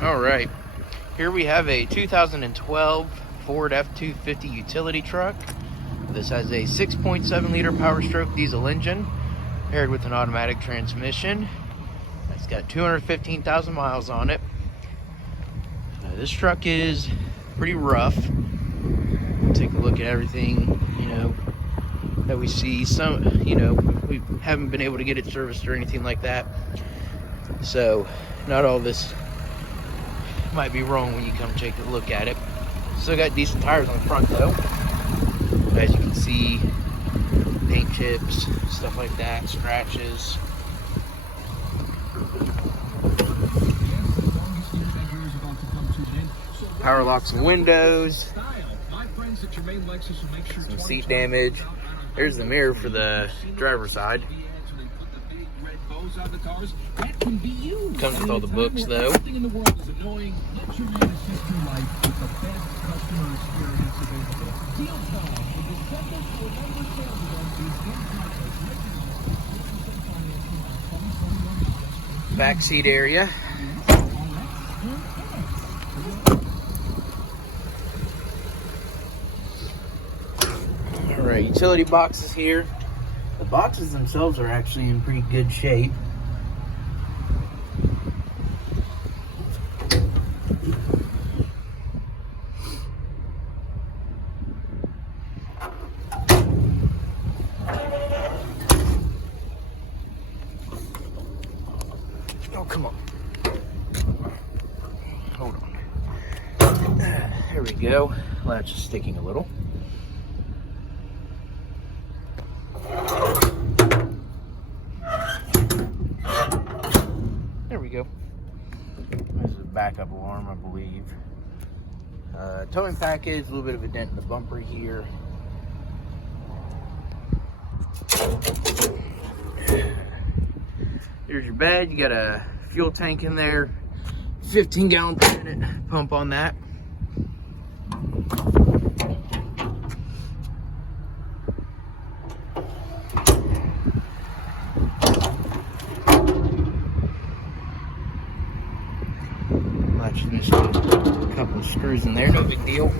All right, here we have a 2012 Ford F-250 utility truck. This has a 6.7 liter Powerstroke diesel engine paired with an automatic transmission. It's got 215,000 miles on it. This truck is pretty rough. Take a look at everything, that we see. Some, we haven't been able to get it serviced or anything like that. So, not all this might be wrong when you come take a look at it. Still got decent tires on the front though. As you can see, paint chips, stuff like that, scratches. Power locks and windows. Some seat damage. There's the mirror for the driver's side. Comes with all the books though. Back seat area. Alright, utility boxes here. The boxes themselves are actually in pretty good shape. Oh, come on. Hold on. There we go. Latch is sticking a little. There we go. This is a backup alarm, I believe. Towing package, a little bit of a dent in the bumper here. There's your bed. You got a fuel tank in there, 15 gallon per minute pump on that. Just a couple of screws in there, no big deal.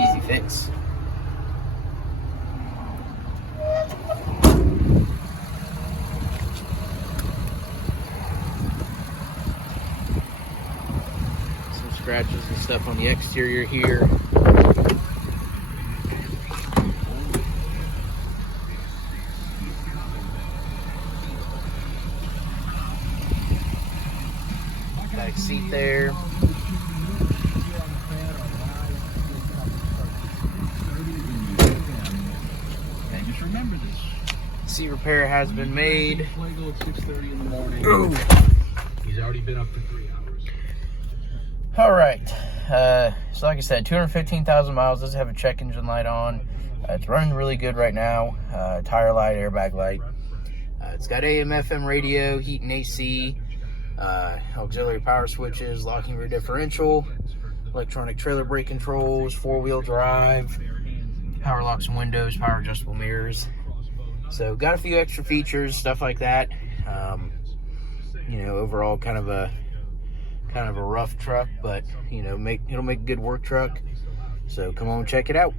Easy fix. Some scratches and stuff on the exterior here. Back seat there. And just remember this. Seat repair has been made. At 6:30 in the morning. Ooh. He's already been up for 3 hours. All right. So like I said, 215,000 miles. Does have a check engine light on. It's running really good right now. Tire light, airbag light. It's got AM/FM radio, heat and AC. Auxiliary power switches, locking rear differential, electronic trailer brake controls, 4-wheel drive, power locks and windows, power adjustable mirrors. So got a few extra features, stuff like that. Overall kind of a rough truck, but it'll make a good work truck. So come on, check it out.